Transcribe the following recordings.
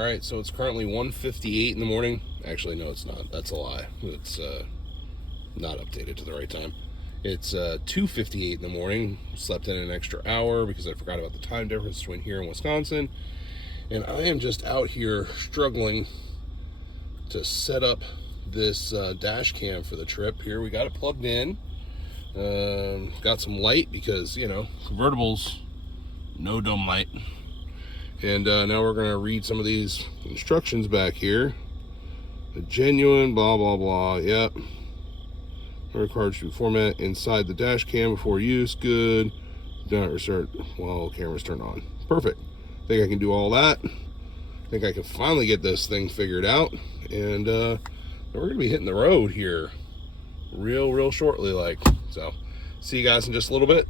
All right, so it's currently 1:58 in the morning. Actually, no, it's not. That's a lie. It's not updated to the right time. It's 2:58 in the morning. Slept in an extra hour because I forgot about the time difference between here and Wisconsin. And I am just out here struggling to set up this dash cam for the trip. Here we got it plugged in. Got some light because, convertibles, no dome light. And now we're going to read some of these instructions back here. A genuine, blah, blah, blah. Yep. Required to format inside the dash cam before use. Good. Do not restart while camera's turned on. Perfect. Think I can do all that. Think I can finally get this thing figured out. And we're going to be hitting the road here real shortly. So, see you guys in just a little bit.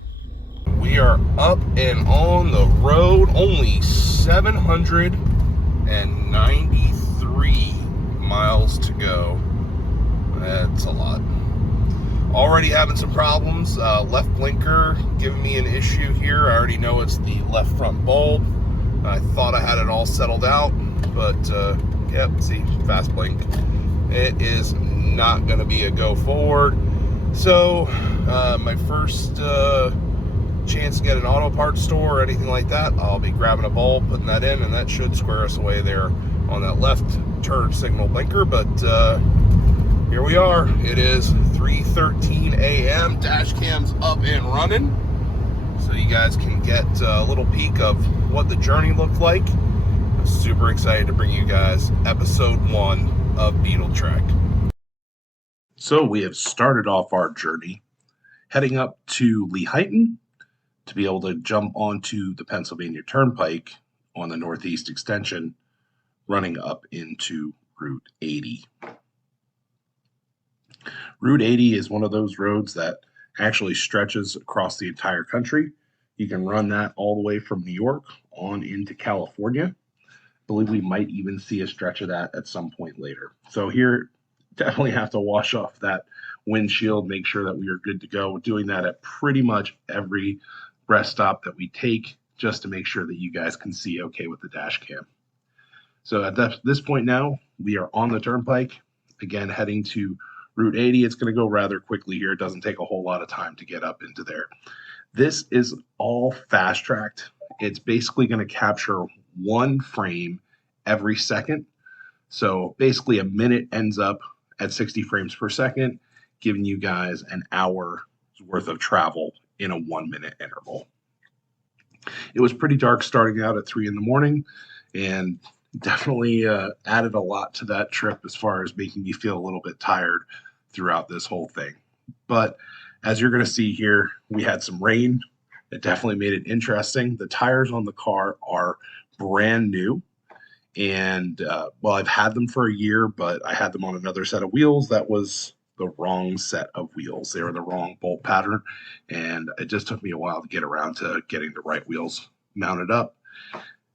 We are up and on the road. Only 793 miles to go. That's a lot. Already having some problems. Left blinker giving me an issue here. I already know it's the left front bulb. I thought I had it all settled out, but yep, see, fast blink. It is not going to be a go forward. So my first chance to get an auto parts store or anything like that, I'll be grabbing a bulb, putting that in, and that should square us away there on that left turn signal blinker. But here we are. It is 3:13 a.m. Dash cam's up and running, so you guys can get a little peek of what the journey looked like. I'm super excited to bring you guys episode 1 of Beetle Trek. So we have started off our journey heading up to Lehighton to be able to jump onto the Pennsylvania Turnpike on the Northeast Extension, running up into Route 80. Route 80 is one of those roads that actually stretches across the entire country. You can run that all the way from New York on into California. I believe we might even see a stretch of that at some point later. So here, definitely have to wash off that windshield, make sure that we are good to go. We're doing that at pretty much every rest stop that we take, just to make sure that you guys can see okay with the dash cam. So at this point now, we are on the turnpike, again heading to Route 80. It's going to go rather quickly here. It doesn't take a whole lot of time to get up into there. This is all fast tracked. It's basically going to capture one frame every second. So basically a minute ends up at 60 frames per second, giving you guys an hour's worth of travel in a 1 minute interval. It was pretty dark starting out at 3 in the morning, and definitely added a lot to that trip as far as making me feel a little bit tired throughout this whole thing. But as you're going to see here, we had some rain. It definitely made it interesting. The tires on the car are brand new. And well, I've had them for a year, but I had them on another set of wheels that was the wrong set of wheels. They were the wrong bolt pattern, and it just took me a while to get around to getting the right wheels mounted up.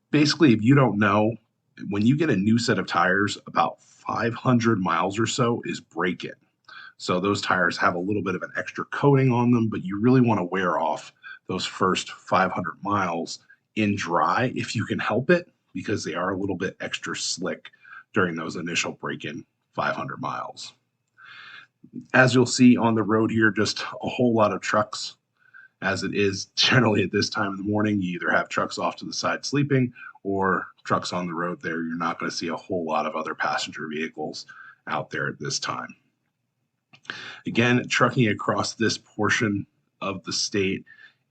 Basically, if you don't know, when you get a new set of tires, about 500 miles or so is break-in. So those tires have a little bit of an extra coating on them, but you really want to wear off those first 500 miles in dry if you can help it, because they are a little bit extra slick during those initial break-in 500 miles. As you'll see on the road here, just a whole lot of trucks. As it is generally at this time of the morning, you either have trucks off to the side sleeping or trucks on the road there. You're not going to see a whole lot of other passenger vehicles out there at this time. Again, trucking across this portion of the state,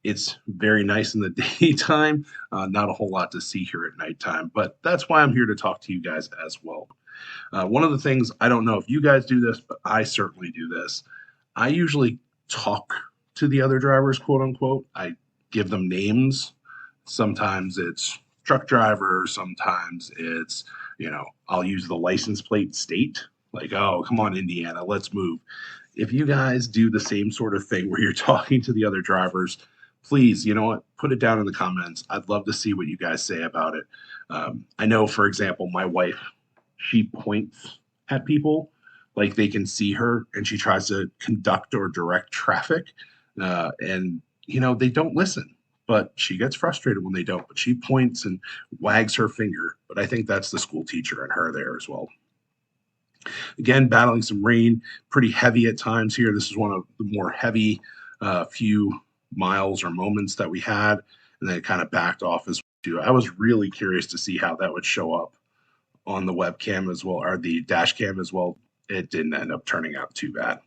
it's very nice in the daytime, not a whole lot to see here at nighttime, but that's why I'm here to talk to you guys as well. One of the things, I don't know if you guys do this, but I certainly do this. I usually talk to the other drivers, quote unquote. I give them names. Sometimes it's truck driver, sometimes it's, I'll use the license plate state, like, oh, come on, Indiana, let's move. If you guys do the same sort of thing where you're talking to the other drivers, please, you know what, put it down in the comments. I'd love to see what you guys say about it. I know, for example, my wife, she points at people like they can see her, and she tries to conduct or direct traffic. And, they don't listen. but she gets frustrated when they don't. But she points and wags her finger. But I think that's the school teacher in her there as well. Again, battling some rain, pretty heavy at times here. This is one of the more heavy few miles or moments that we had, and then it kind of backed off as well. I was really curious to see how that would show up on the webcam as well, or the dash cam as well. It didn't end up turning out too bad.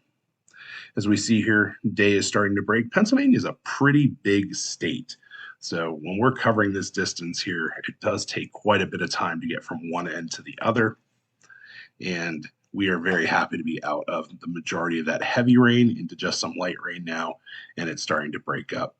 As we see here, day is starting to break. Pennsylvania is a pretty big state. So when we're covering this distance here, it does take quite a bit of time to get from one end to the other. And we are very happy to be out of the majority of that heavy rain into just some light rain now, and it's starting to break up.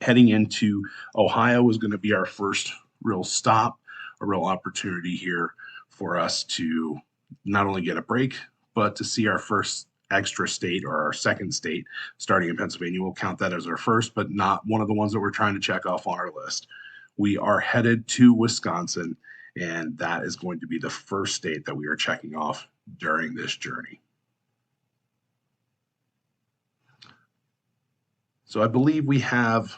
Heading into Ohio is going to be our first real stop, a real opportunity here for us to not only get a break, but to see our first extra state or our second state starting in Pennsylvania. We'll count that as our first, but not one of the ones that we're trying to check off on our list. We are headed to Wisconsin, and that is going to be the first state that we are checking off during this journey. So I believe we have,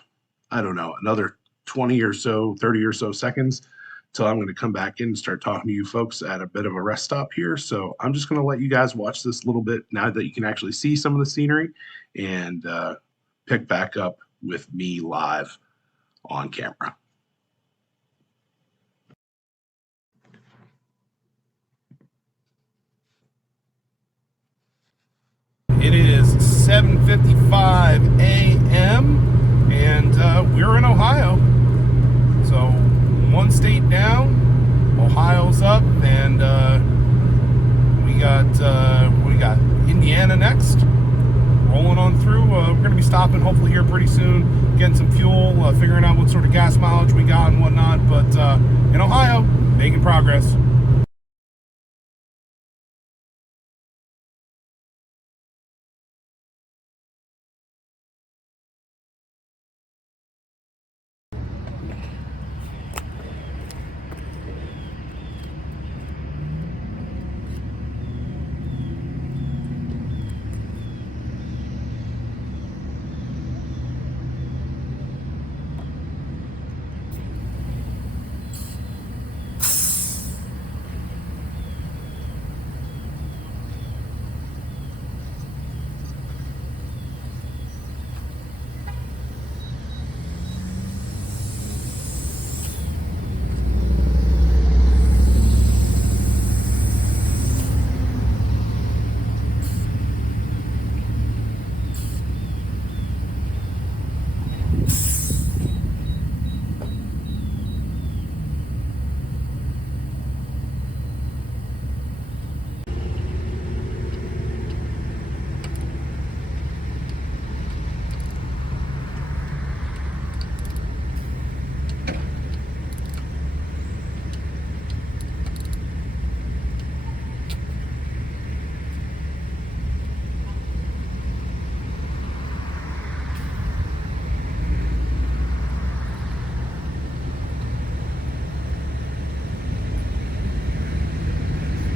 I don't know, another 20 or so, 30 or so seconds till I'm going to come back in and start talking to you folks at a bit of a rest stop here. So I'm just going to let you guys watch this a little bit now that you can actually see some of the scenery, and pick back up with me live on camera. It is 7:55 a.m. and we're in Ohio. So one state down, Ohio's up, and we got Indiana next. Rolling on through. We're going to be stopping hopefully here pretty soon, getting some fuel, figuring out what sort of gas mileage we got and whatnot. But in Ohio, making progress.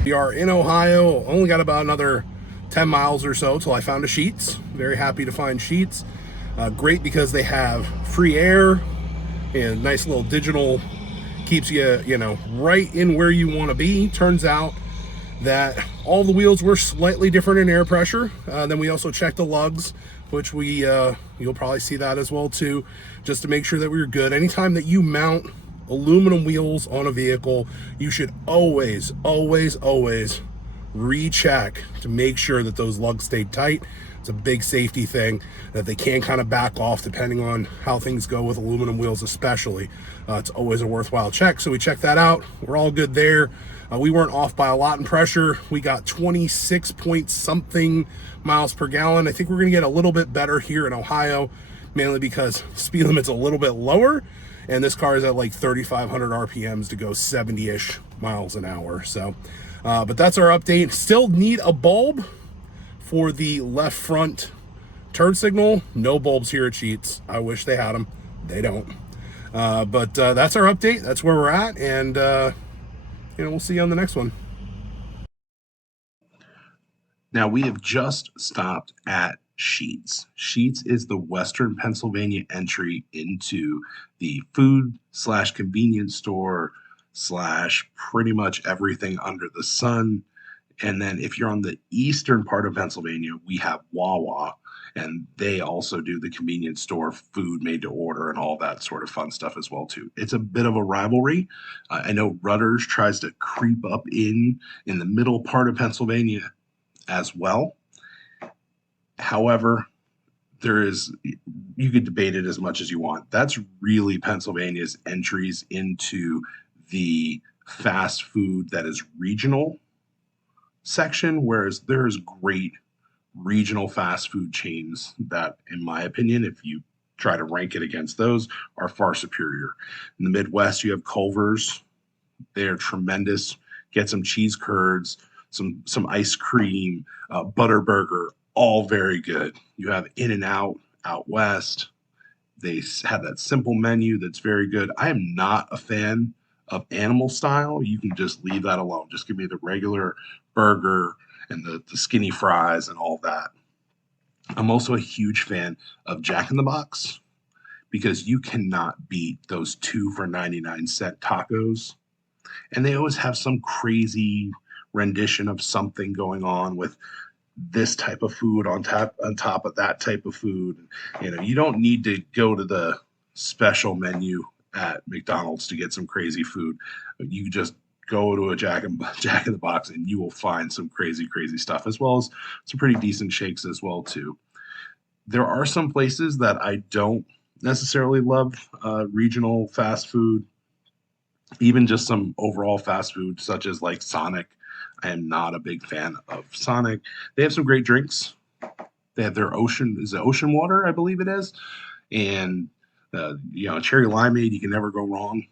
We are in Ohio. Only got about another 10 miles or so till I found a Sheetz. Very happy to find Sheetz. Great because they have free air and nice little digital, keeps you, right in where you want to be. Turns out that all the wheels were slightly different in air pressure. Then we also checked the lugs, which you'll probably see that as well too, just to make sure that we were good. Anytime that you mount aluminum wheels on a vehicle, you should always recheck to make sure that those lugs stay tight. It's a big safety thing that they can kind of back off depending on how things go with aluminum wheels, especially. It's always a worthwhile check. So we checked that out. We're all good there. We weren't off by a lot in pressure. We got 26 point something miles per gallon. I think we're going to get a little bit better here in Ohio, mainly because speed limit's a little bit lower, and this car is at like 3,500 RPMs to go 70-ish miles an hour. So, but that's our update. Still need a bulb for the left front turn signal. No bulbs here at Sheetz. I wish they had them. They don't. But that's our update. That's where we're at, and we'll see you on the next one. Now, we have just stopped at Sheets. Sheets is the Western Pennsylvania entry into the food slash convenience store slash pretty much everything under the sun. And then if you're on the eastern part of Pennsylvania, we have Wawa, and they also do the convenience store food made to order and all that sort of fun stuff as well too. It's a bit of a rivalry. I know Rutter's tries to creep up in the middle part of Pennsylvania as well. However, you could debate it as much as you want. That's really Pennsylvania's entries into the fast food that is regional section, whereas there's great regional fast food chains that, in my opinion, if you try to rank it against those, are far superior. In the Midwest, you have Culver's. They're tremendous. Get some cheese curds, some ice cream, Butterburger, all very good. You have In-N-Out out west. They have that simple menu that's very good. I am not a fan of animal style. You can just leave that alone. Just give me the regular burger and the skinny fries and all that. I'm also a huge fan of Jack in the Box because you cannot beat those 2 for 99-cent tacos. And they always have some crazy rendition of something going on with this type of food on top of that type of food. You know, you don't need to go to the special menu at McDonald's to get some crazy food. You just go to a Jack in the Box and you will find some crazy stuff, as well as some pretty decent shakes as well too. There are some places that I don't necessarily love regional fast food, even just some overall fast food, such as like Sonic. I am not a big fan of Sonic. They have some great drinks. They have their ocean water, I believe it is, and cherry limeade. You can never go wrong.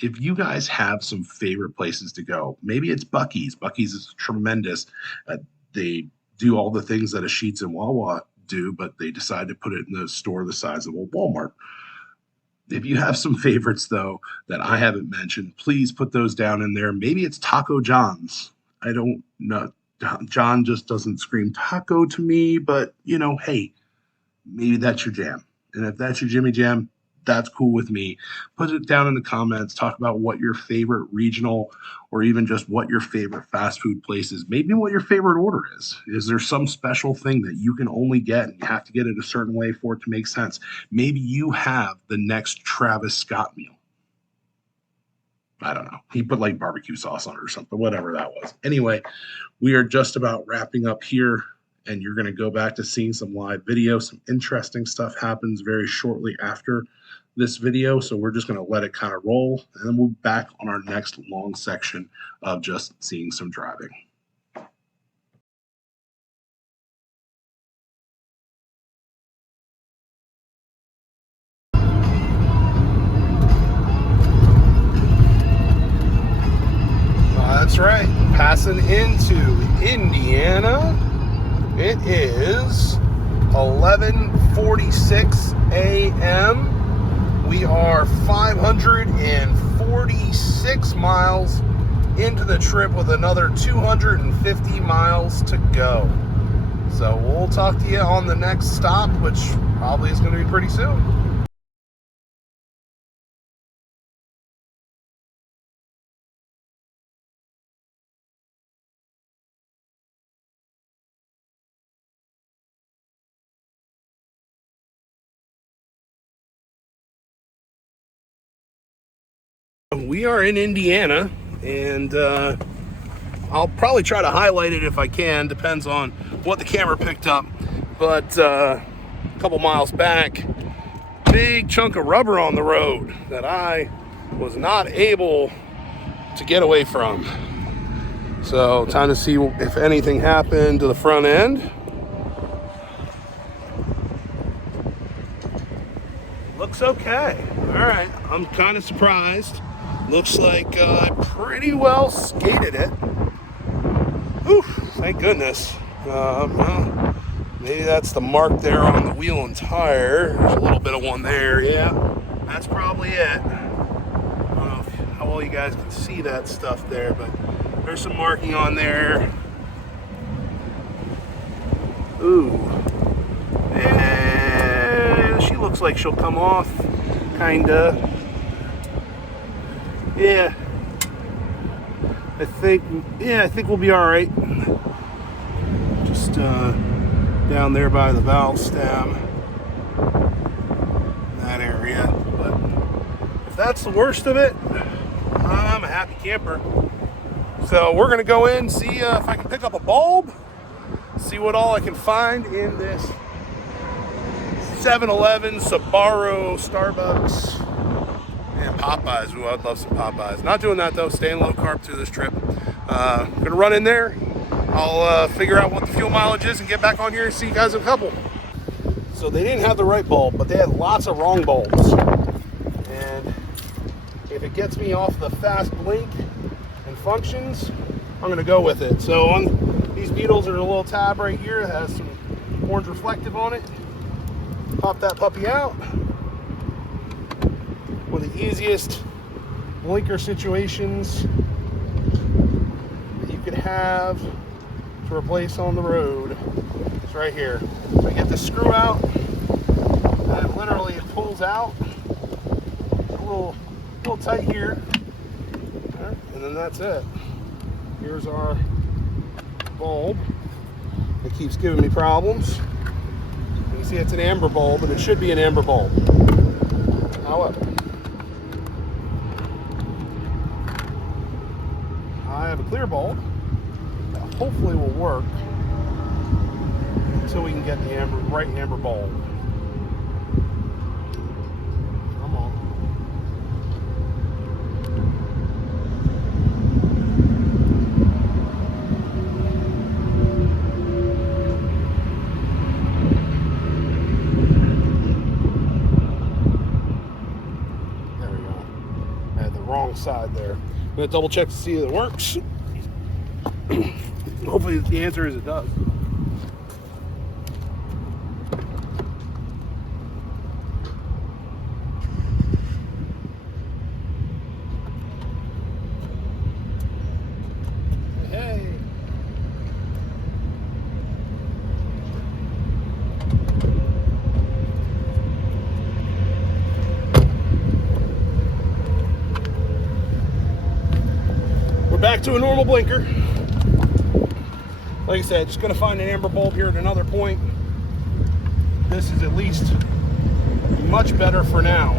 If you guys have some favorite places to go, maybe it's Buc-ee's. Buc-ee's is tremendous. They do all the things that a Sheetz and Wawa do, but they decide to put it in a store the size of a Walmart. If you have some favorites, though, that I haven't mentioned, please put those down in there. Maybe it's Taco John's. I don't know. John just doesn't scream taco to me, but, hey, maybe that's your jam. And if that's your Jimmy Jam, that's cool with me. Put it down in the comments. Talk about what your favorite regional or even just what your favorite fast food place is. Maybe what your favorite order is. Is there some special thing that you can only get and you have to get it a certain way for it to make sense? Maybe you have the next Travis Scott meal. I don't know. He put like barbecue sauce on it or something, whatever that was. Anyway, we are just about wrapping up here, and you're going to go back to seeing some live video. Some interesting stuff happens very shortly after this video, so we're just going to let it kind of roll, and then we'll be back on our next long section of just seeing some driving. That's right, passing into Indiana. It is 11:46 a.m. We are 546 miles into the trip with another 250 miles to go. So we'll talk to you on the next stop, which probably is going to be pretty soon. We are in Indiana, and I'll probably try to highlight it if I can, depends on what the camera picked up. But a couple miles back, big chunk of rubber on the road that I was not able to get away from. So time to see if anything happened to the front end. Looks okay. All right, I'm kind of surprised. Looks like I pretty well skated it. Whew, thank goodness. Well, maybe that's the mark there on the wheel and tire. There's a little bit of one there. Yeah, that's probably it. I don't know how well you guys can see that stuff there, but there's some marking on there. Ooh, looks like she'll come off, kinda. Yeah. I think we'll be all right. Just down there by the valve stem, that area. But if that's the worst of it, I'm a happy camper. So we're gonna go in, see if I can pick up a bulb, see what all I can find in this 7-Eleven, Sbarro, Starbucks, and Popeyes. Ooh, I'd love some Popeyes. Not doing that though, staying low carb through this trip. Gonna run in there. I'll figure out what the fuel mileage is and get back on here and see you guys in a couple. So they didn't have the right bulb, but they had lots of wrong bulbs. And if it gets me off the fast blink and functions, I'm gonna go with it. So on these Beetles, there's a little tab right here that has some orange reflective on it. Pop that puppy out. One of the easiest blinker situations that you could have to replace on the road. It's right here. So I get the screw out, and literally it pulls out. A little tight here, and then that's it. Here's our bulb. It keeps giving me problems. You see it's an amber bulb, and it should be an amber bulb. However, I have a clear bulb that hopefully will work until we can get the right amber bulb. Come on. There we go. I had the wrong side there. I'm going to double check to see if it works. Hopefully the answer is it does. Hey. We're back to a normal blinker. Like I said, just going to find an amber bulb here at another point. This is at least much better for now.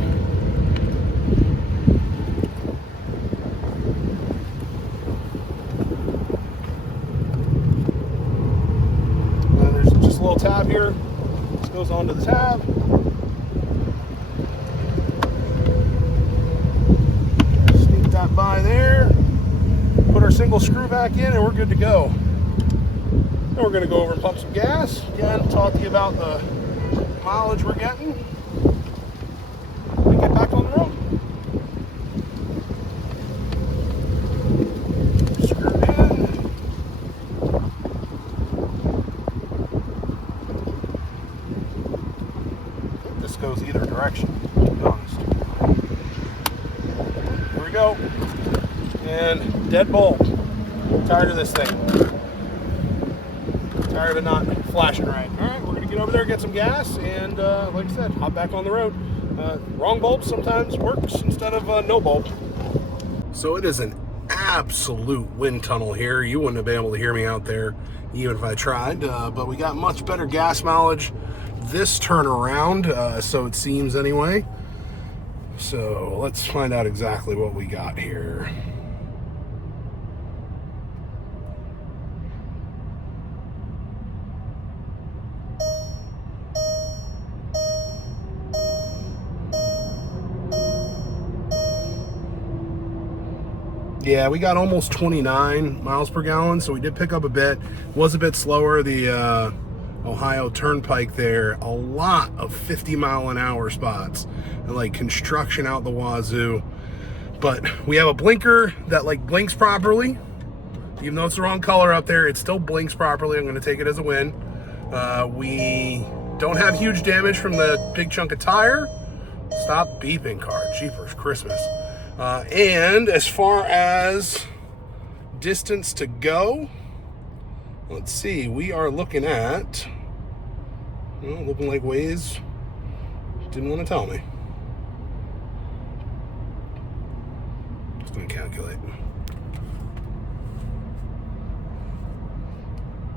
And there's just a little tab here. This goes onto the tab. Sneak that by there. Put our single screw back in and we're good to go. Then we're going to go over and pump some gas. Again, talk to you about the mileage we're getting. And get back on the road. Screw in. I think this goes either direction, to be honest. Here we go. And dead bulb. Tired of this thing. Tired of it not flashing right. All right, we're gonna get over there, get some gas, and like I said, hop back on the road. Wrong bulb sometimes works instead of no bulb. So it is an absolute wind tunnel here. You wouldn't have been able to hear me out there even if I tried, but we got much better gas mileage this turnaround, so it seems anyway. So let's find out exactly what we got here. Yeah, we got almost 29 miles per gallon, so we did pick up a bit. Was a bit slower. The Ohio Turnpike there, a lot of 50 mile an hour spots and like construction out the wazoo. But we have a blinker that like blinks properly. Even though it's the wrong color up there, it still blinks properly. I'm going to take it as a win. We don't have huge damage from the big chunk of tire. Stop beeping, car. Jeepers Christmas. And as far as distance to go, let's see, we are looking at, looking like Waze Didn't want to tell me. Just going to calculate.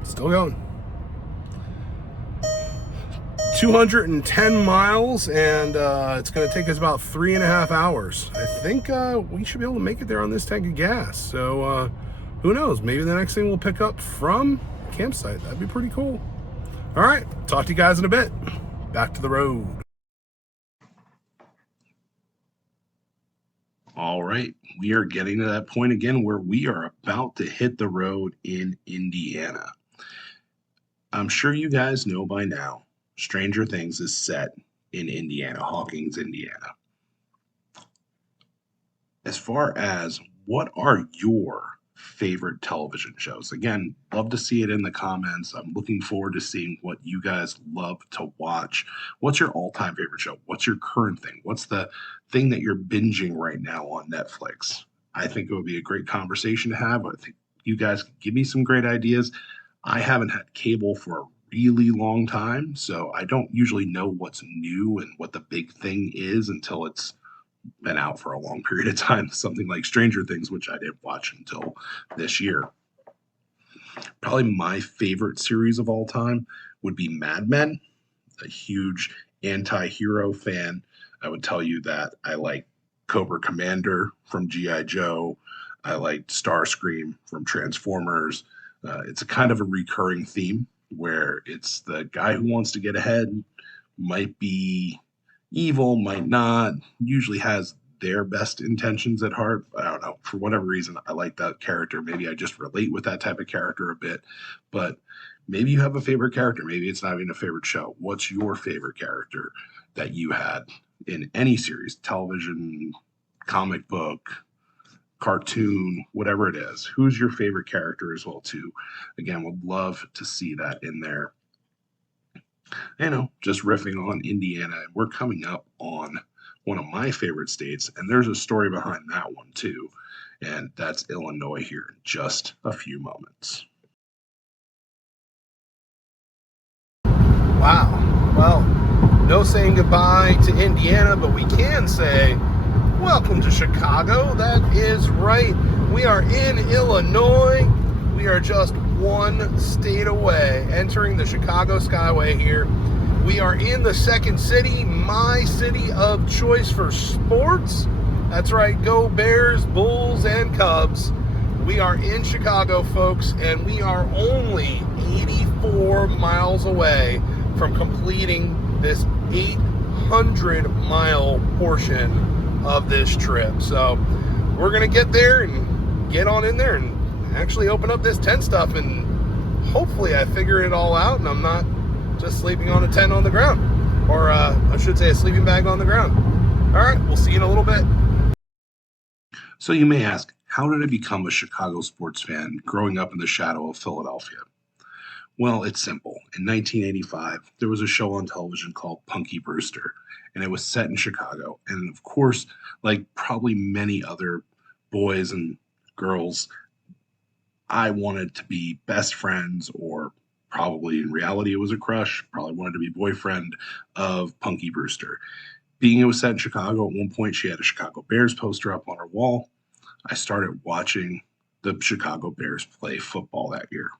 Still going. 210 miles, and it's going to take us about 3.5 hours. I think we should be able to make it there on this tank of gas. So who knows? Maybe the next thing we'll pick up from campsite. That'd be pretty cool. All right, talk to you guys in a bit. Back to the road. All right, we are getting to that point again where we are about to hit the road in Indiana. I'm sure you guys know by now, Stranger Things is set in Indiana, Hawkins, Indiana. As far as what are your favorite television shows? Again, love to see it in the comments. I'm looking forward to seeing what you guys love to watch. What's your all-time favorite show? What's your current thing? What's the thing that you're binging right now on Netflix? I think it would be a great conversation to have. I think you guys can give me some great ideas. I haven't had cable for a really long time, so I don't usually know what's new and what the big thing is until it's been out for a long period of time. Something like Stranger Things, which I didn't watch until this year. Probably my favorite series of all time would be Mad Men. A huge anti-hero fan. I would tell you that I like Cobra Commander from G.I. Joe. I liked Starscream from Transformers. It's a kind of a recurring theme where it's the guy who wants to get ahead, might be evil, might not, usually has their best intentions at heart. I don't know. For whatever reason, I like that character. Maybe I just relate with that type of character a bit. But maybe you have a favorite character. Maybe it's not even a favorite show. What's your favorite character that you had in any series, television, comic book, cartoon, whatever it is? Who's your favorite character as well too? Again, would love to see that in there. Just riffing on Indiana. We're coming up on one of my favorite states, and there's a story behind that one too, and that's Illinois here in just a few moments. Wow. Well, no saying goodbye to Indiana, but we can say welcome to Chicago. That is right. We are in Illinois. We are just one state away, entering the Chicago Skyway here. We are in the second city, my city of choice for sports. That's right, go Bears, Bulls, and Cubs. We are in Chicago, folks, and we are only 84 miles away from completing this 800-mile portion of this trip. So we're going to get there and get on in there and actually open up this tent stuff, and hopefully I figure it all out and I'm not just sleeping on a tent on the ground, or I should say a sleeping bag on the ground. All right, we'll see you in a little bit. So you may ask, how did I become a Chicago sports fan growing up in the shadow of Philadelphia? Well, it's simple. In 1985, there was a show on television called Punky Brewster, and it was set in Chicago. And of course, like probably many other boys and girls, I wanted to be best friends, or probably in reality it was a crush, probably wanted to be boyfriend of Punky Brewster. Being it was set in Chicago, at one point she had a Chicago Bears poster up on her wall. I started watching the Chicago Bears play football that year.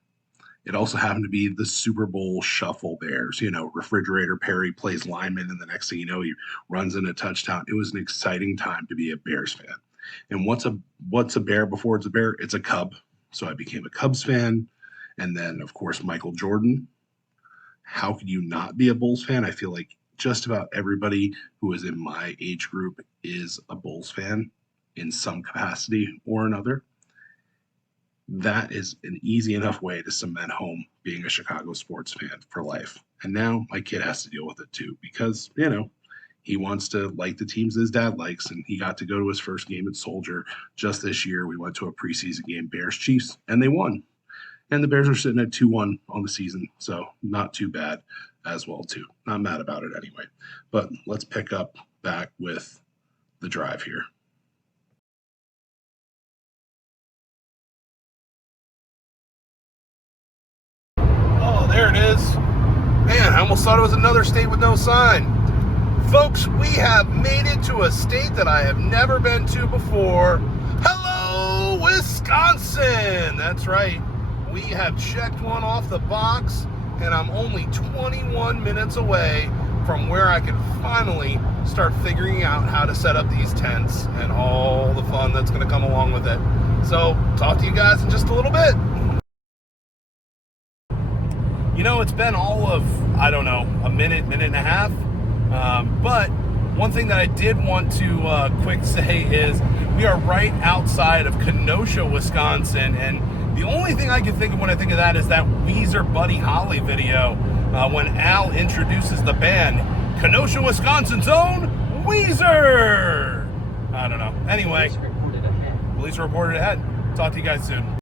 It also happened to be the Super Bowl Shuffle Bears. Refrigerator Perry plays lineman, and the next thing you know, he runs in a touchdown. It was an exciting time to be a Bears fan. And what's a bear before it's a bear? It's a Cub. So I became a Cubs fan. And then, of course, Michael Jordan. How could you not be a Bulls fan? I feel like just about everybody who is in my age group is a Bulls fan in some capacity or another. That is an easy enough way to cement home being a Chicago sports fan for life. And now my kid has to deal with it too, because, he wants to like the teams his dad likes, and he got to go to his first game at Soldier just this year. We went to a preseason game, Bears-Chiefs, and they won. And the Bears are sitting at 2-1 on the season, so not too bad as well too. Not mad about it anyway. But let's pick up back with the drive here. Oh, there it is. Man, I almost thought it was another state with no sign. Folks, we have made it to a state that I have never been to before. Hello, Wisconsin! That's right. We have checked one off the box, and I'm only 21 minutes away from where I can finally start figuring out how to set up these tents and all the fun that's going to come along with it. So, talk to you guys in just a little bit. You know, it's been all of, I don't know, a minute and a half. But one thing that I did want to quick say is we are right outside of Kenosha, Wisconsin, and the only thing I can think of when I think of that is that Weezer Buddy Holly video when Al introduces the band, Kenosha, Wisconsin's own Weezer. I don't know. Anyway, police reported ahead. Talk to you guys soon.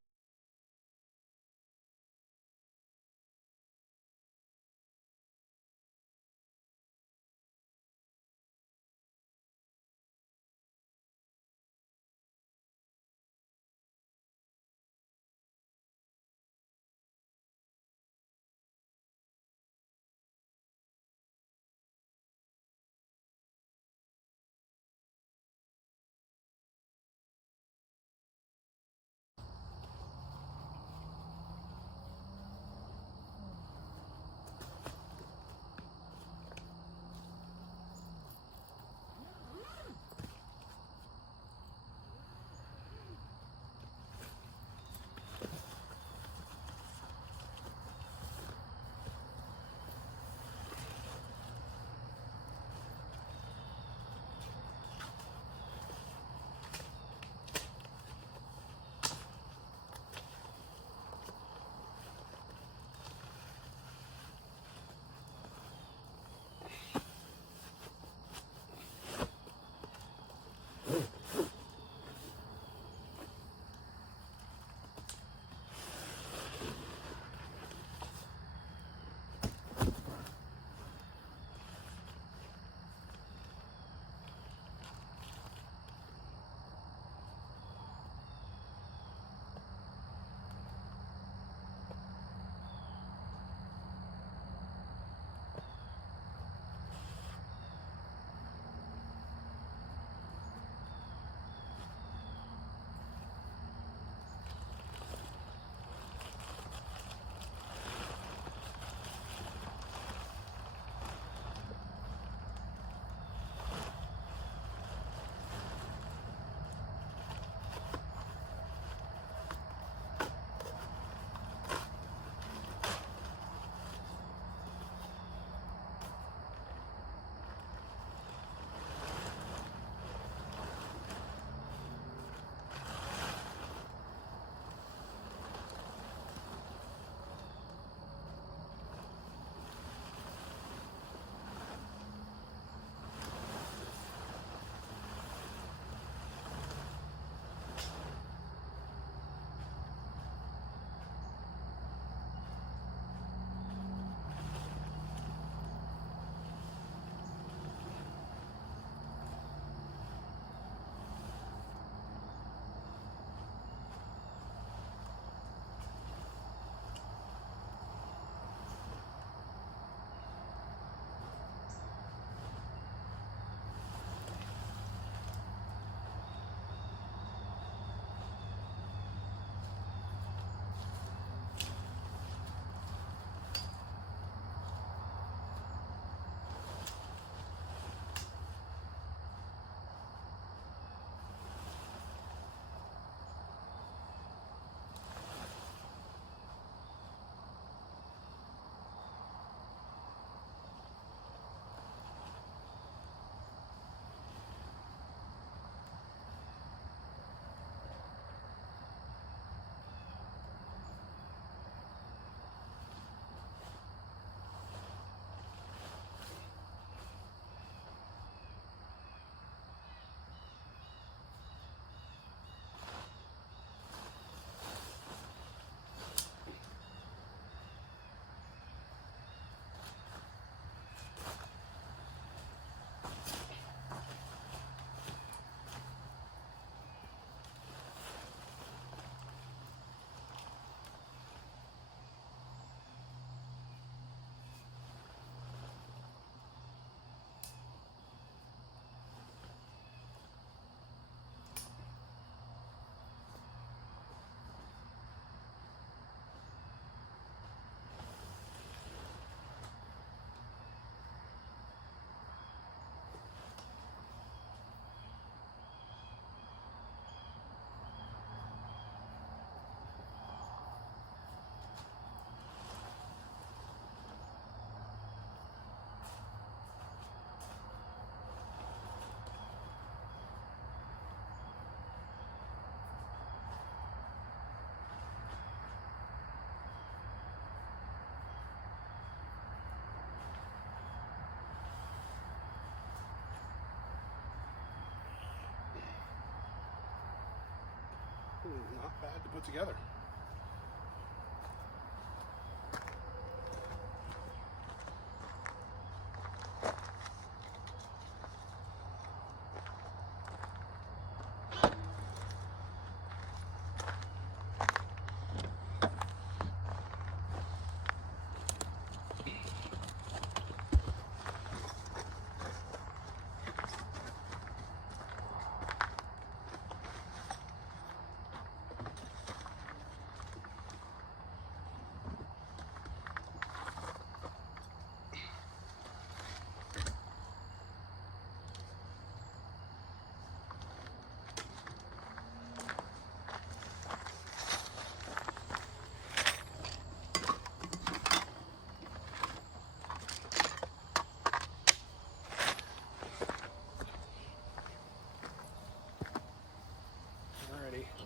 not bad to put together.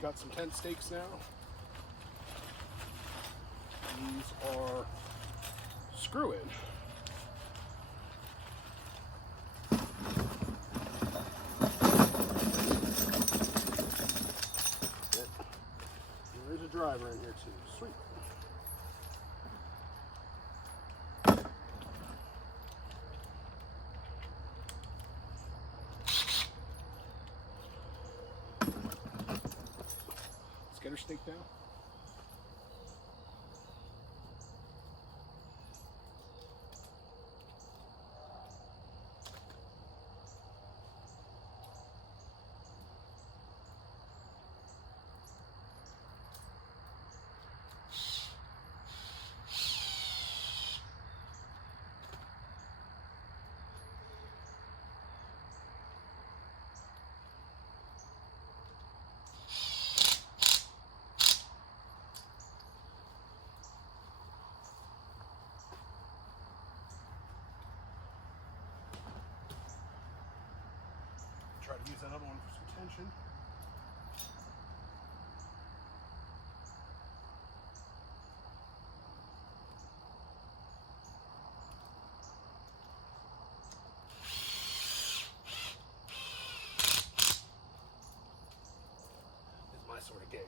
Got some tent stakes now. These are screw-in. There's a driver in here too. Sweet. Let's get her staked down. Try to use that other one for some tension. It's my sort of gig.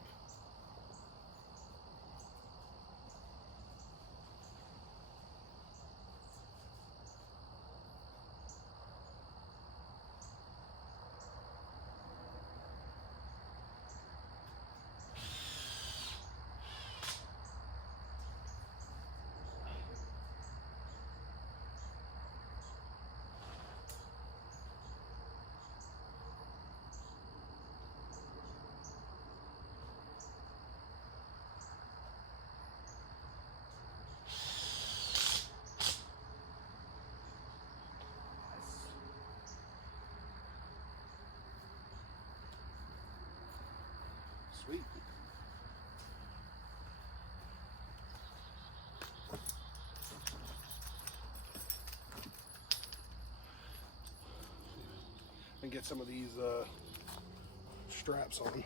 Sweet. And get some of these straps on.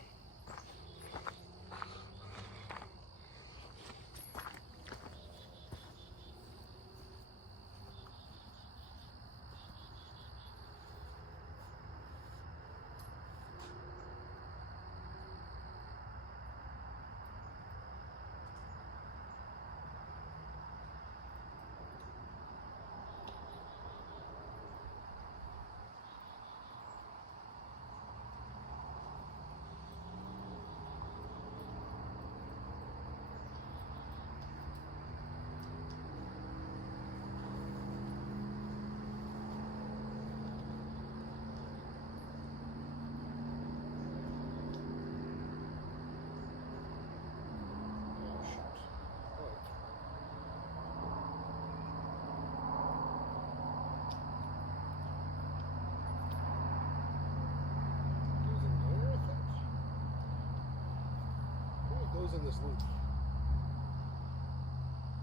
In this loop.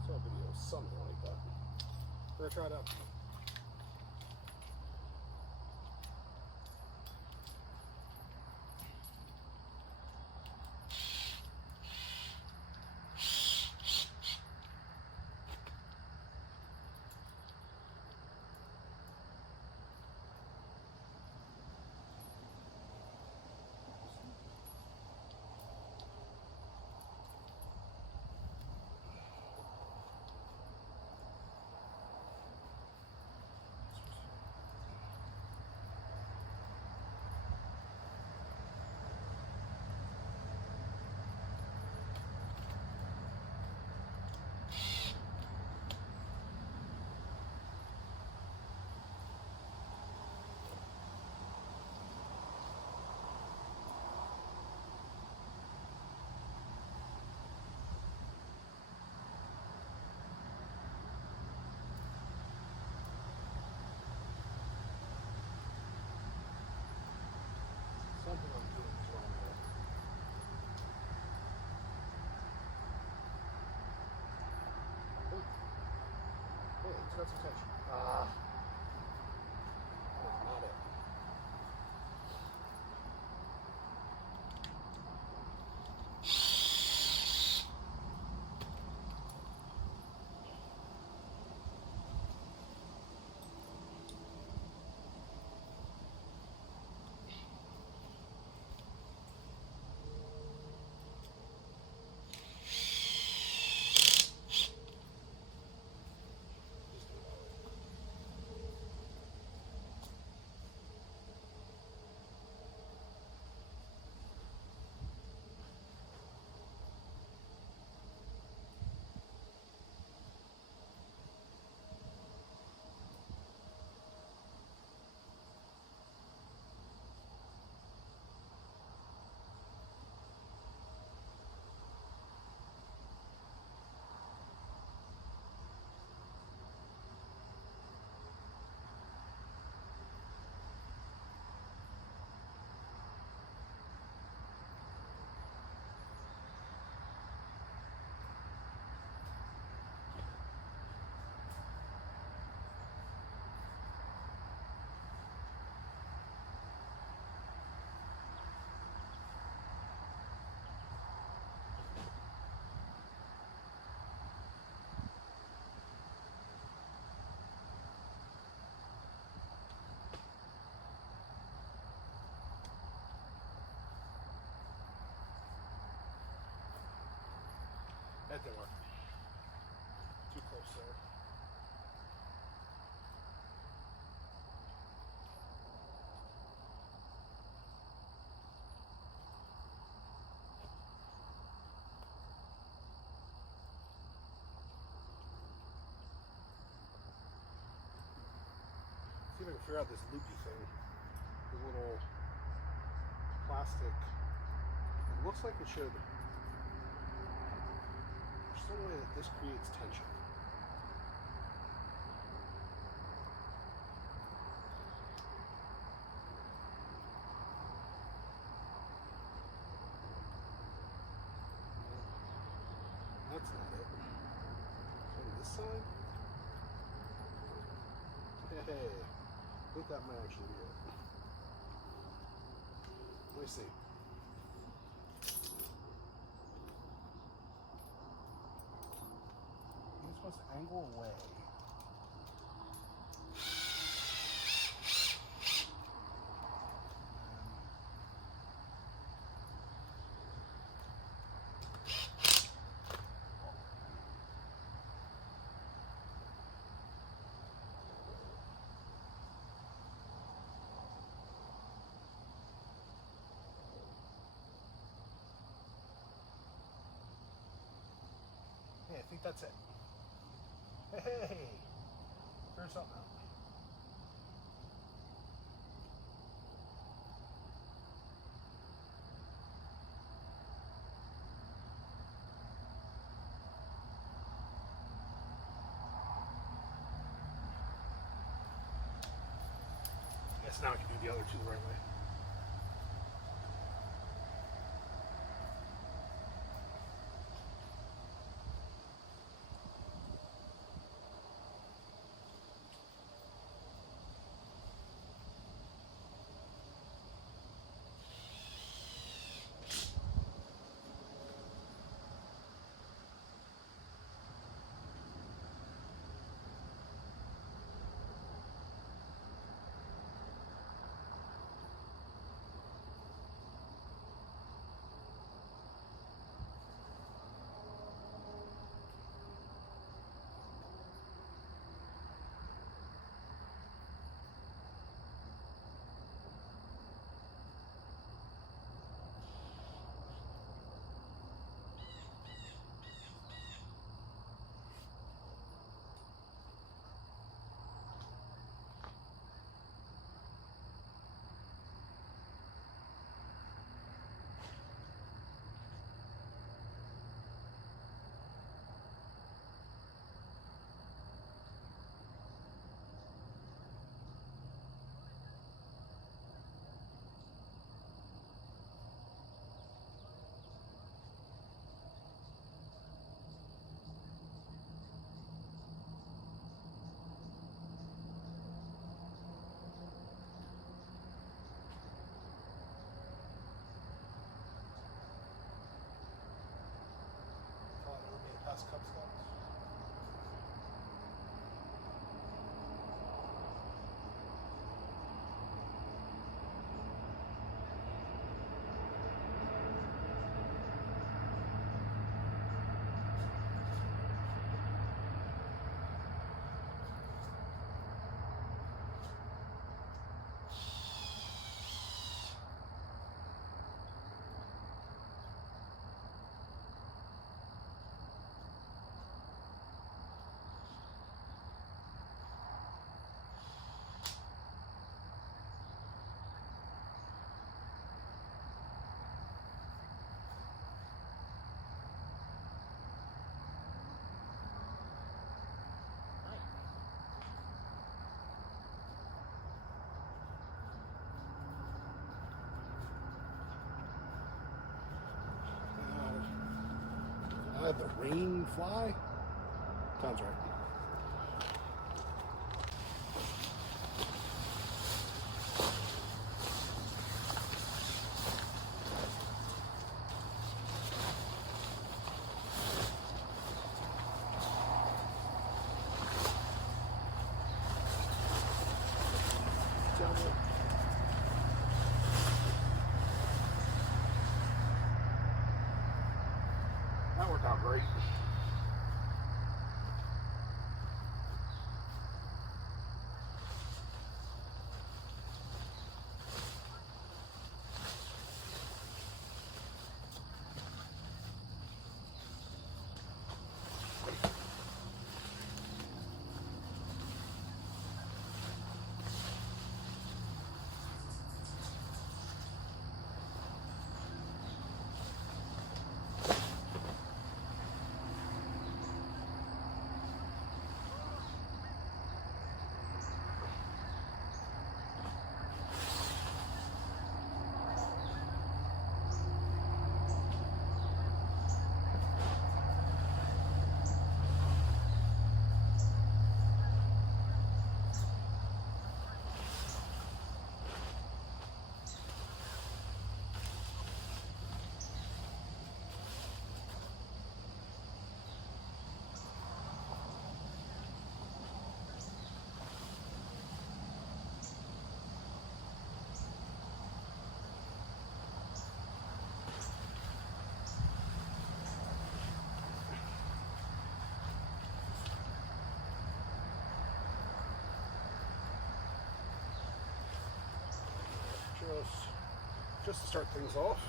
Saw a video of something like that. We're gonna try it out. got some tension. Ah. That was not it. That didn't work. Too close there. See if I can figure out this loopy thing. The little plastic. It looks like it should. There's some way that this creates tension. That's not it. On this side? Hey, I think that might actually be it. Let me see. You're supposed to angle away. Hey, I think that's it. Hey, figure something out. Guess now I can do the other two the right way. Cub Scouts. The rain fly? Sounds right. That worked out great. Just to start things off.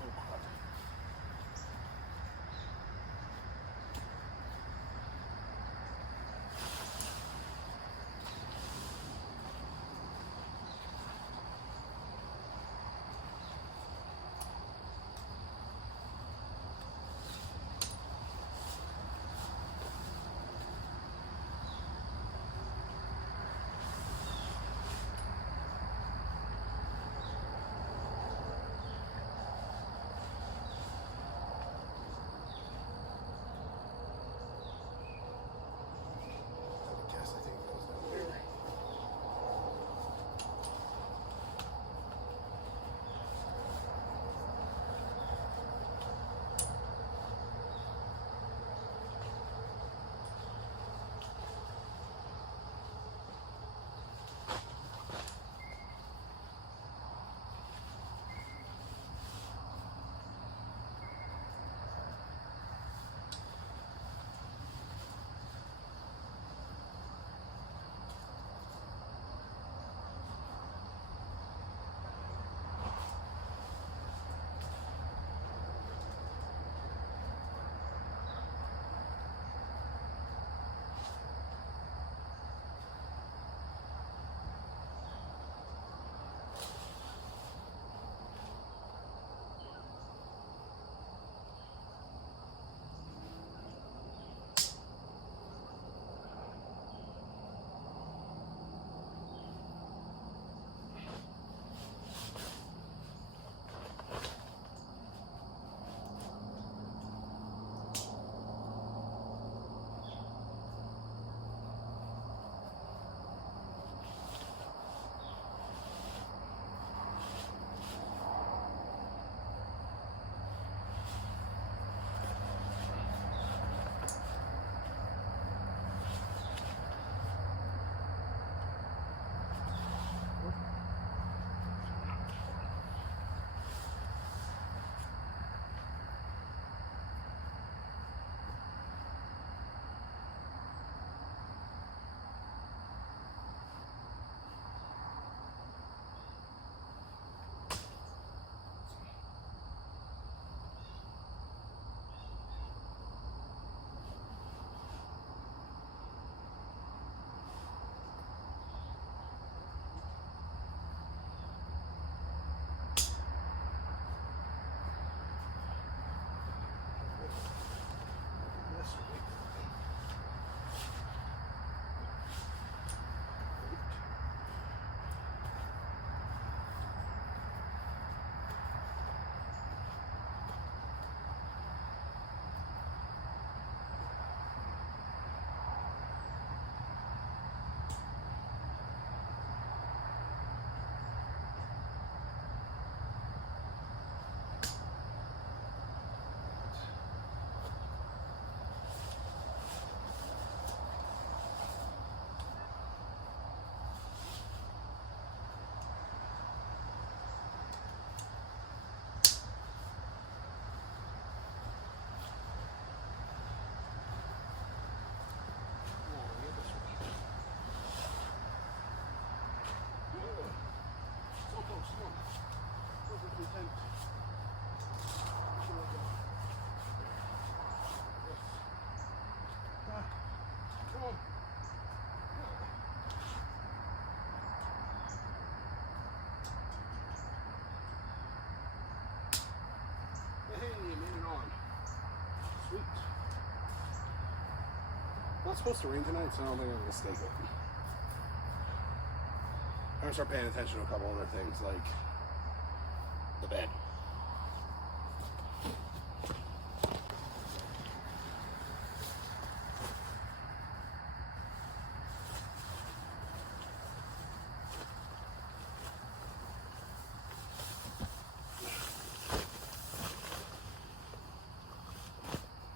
Oh, crap. it's supposed to rain tonight, so I don't think I'm going to stake it. I'm going to start paying attention to a couple other things, like the bed.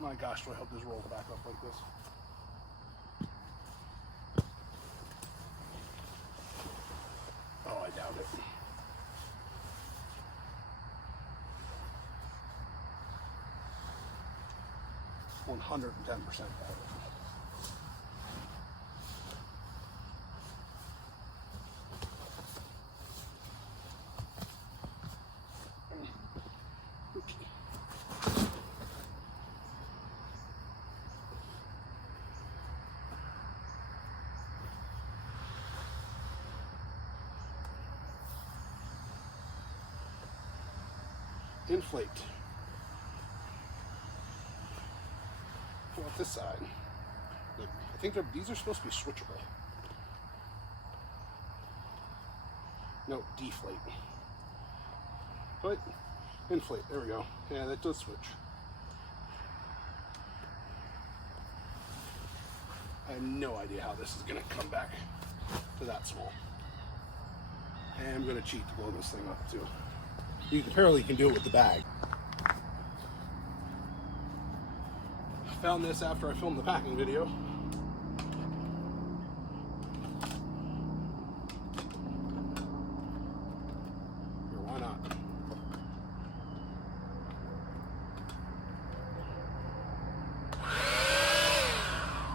My gosh, do I hope this rolls back up like this. Oh, I doubt it. $110% doubt it. Inflate. What about this side? Look, I think these are supposed to be switchable. No, deflate. But inflate. There we go. Yeah, that does switch. I have no idea how this is going to come back to that small. And I'm going to cheat to blow this thing up too. Apparently you can do it with the bag. I found this after I filmed the packing video. Here, why not?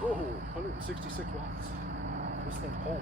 Oh, 166 watts. This thing holds.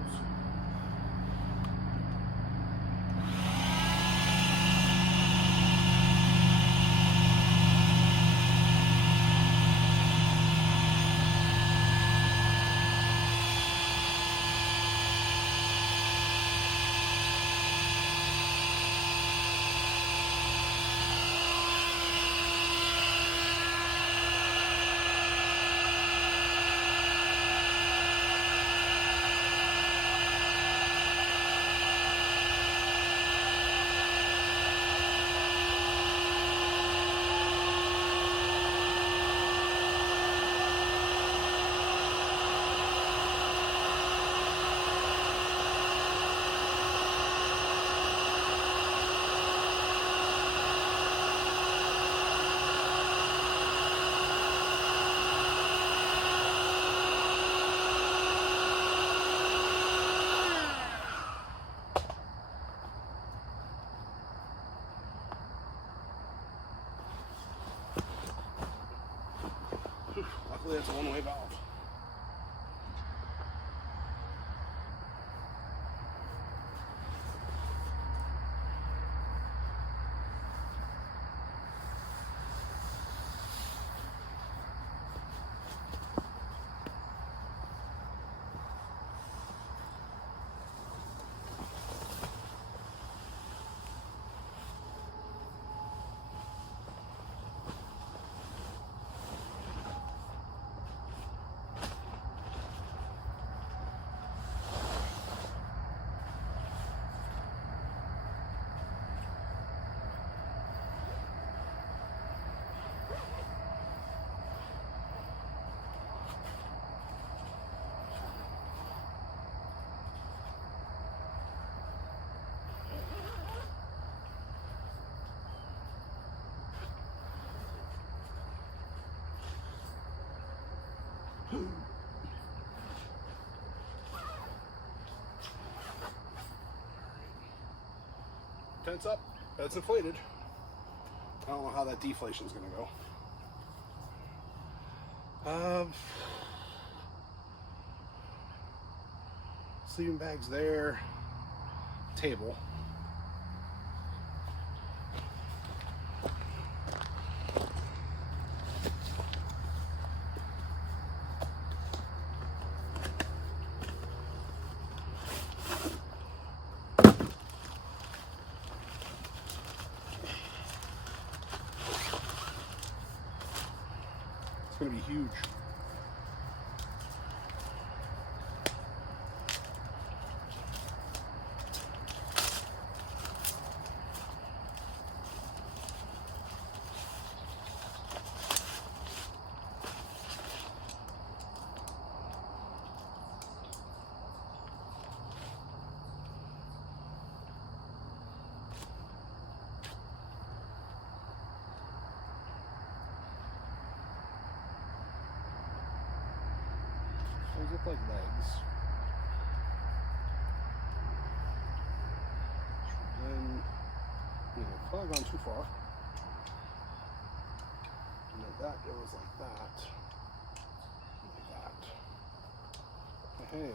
Luckily, it's a one-way valve. Tense up. That's inflated. I don't know how that deflation is going to go. Sleeping bags there. Table. It's going to be huge. Those look like legs. And probably gone too far. And then that goes like that. Like that. Hey.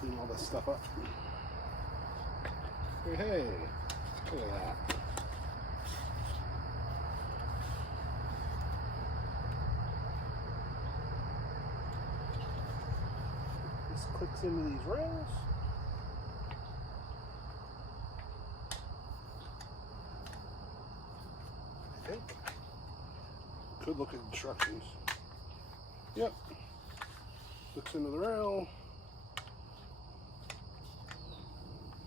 Clean all this stuff up. Hey, look at that. This clicks into these rails. I think. Could look at instructions. Yep. Clicks into the rail.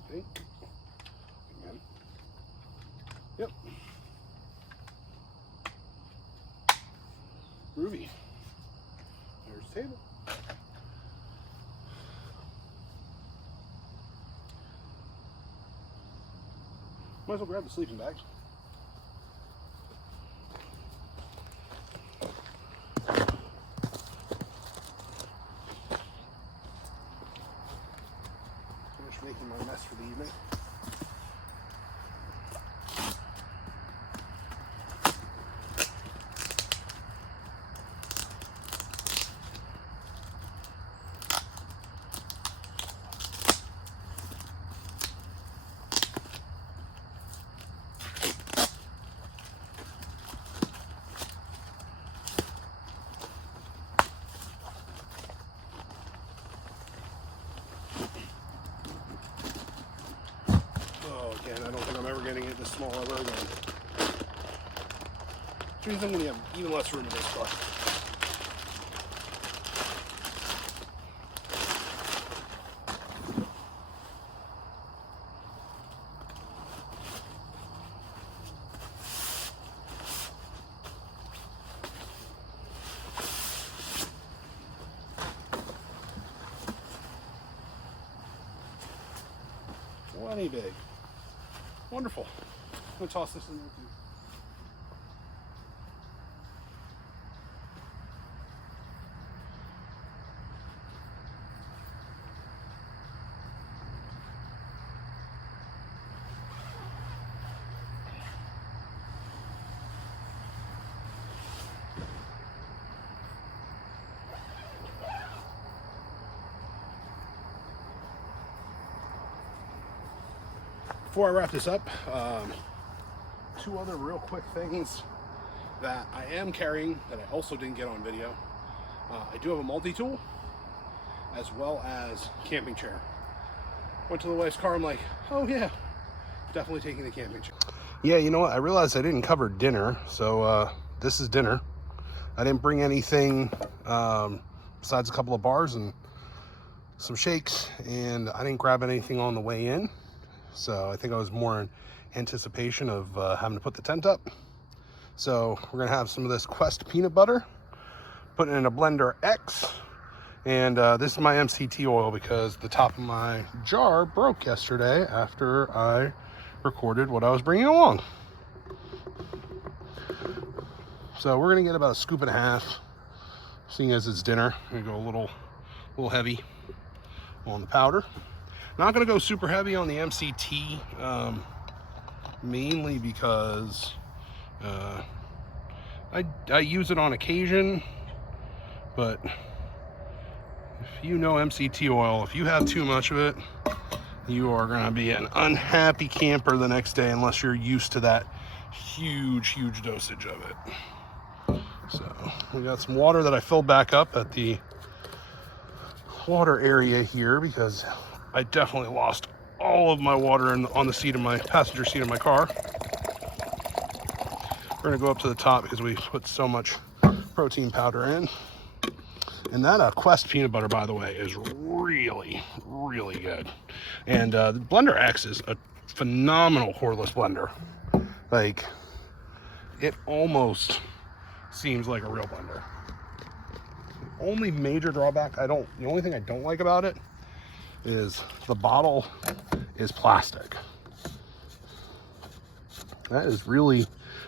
I think. Again. Yep. Groovy. There's the table. Might as well grab the sleeping bag. Finish making my mess for the evening. Again, I don't think I'm ever getting it this small ever again. Which means I'm going to have even less room in this car. Plenty big. Wonderful. I'm going to toss this in there too. Before I wrap this up, two other real quick things that I am carrying that I also didn't get on video. I do have a multi-tool as well as camping chair. Went to the wife's car, I'm like, oh yeah, definitely taking the camping chair. Yeah, you know what, I realized I didn't cover dinner, so this is dinner. I didn't bring anything besides a couple of bars and some shakes, and I didn't grab anything on the way in. So I think I was more in anticipation of having to put the tent up. So we're gonna have some of this Quest peanut butter, put it in a blender X, and this is my MCT oil because the top of my jar broke yesterday after I recorded what I was bringing along. So we're gonna get about a scoop and a half, seeing as it's dinner. I'm gonna go a little heavy on the powder. Not going to go super heavy on the MCT, mainly because I use it on occasion, but if you know MCT oil, if you have too much of it, you are going to be an unhappy camper the next day unless you're used to that huge dosage of it. So we got some water that I filled back up at the water area here because I definitely lost all of my water on the seat of my passenger seat of my car. We're gonna go up to the top because we put so much protein powder in. And that Quest peanut butter, by the way, is really good. And the Blender X is a phenomenal cordless blender. Like, it almost seems like a real blender. The only major drawback the only thing I don't like about it is the bottle is plastic. That is really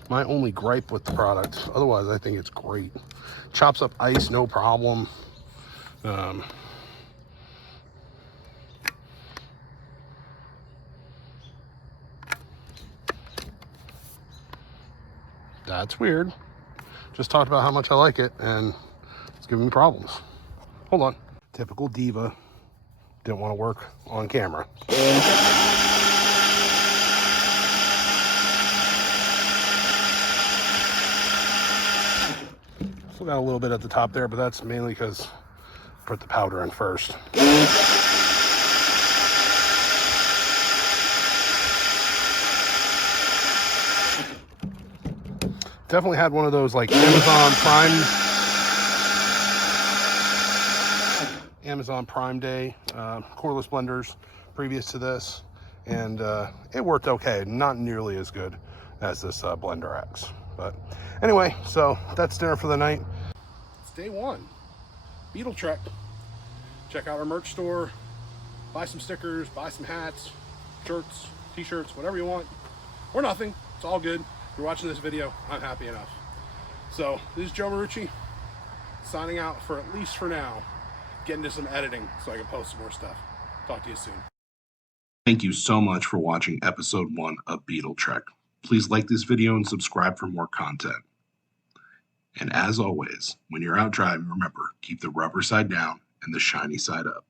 my only gripe with the product. Otherwise, I think it's great. Chops up ice, no problem. That's weird. Just talked about how much I like it, and it's giving me problems. Hold on. Typical diva. Didn't want to work on camera. Still got a little bit at the top there, but that's mainly because I put the powder in first. Definitely had one of those like Amazon Prime Day cordless blenders previous to this, and it worked okay. Not nearly as good as this Blender X. But anyway, so that's dinner for the night. It's day one. Beetle Trek. Check out our merch store. Buy some stickers, buy some hats, shirts, t-shirts, whatever you want. Or nothing. It's all good. If you're watching this video, I'm happy enough. So this is Joe Marucci signing out for at least for now. Getting to some editing so I can post some more stuff. Talk to you soon. Thank you so much for watching episode 1 of Beetle Trek. Please like this video and subscribe for more content. And as always, when you're out driving, remember, keep the rubber side down and the shiny side up.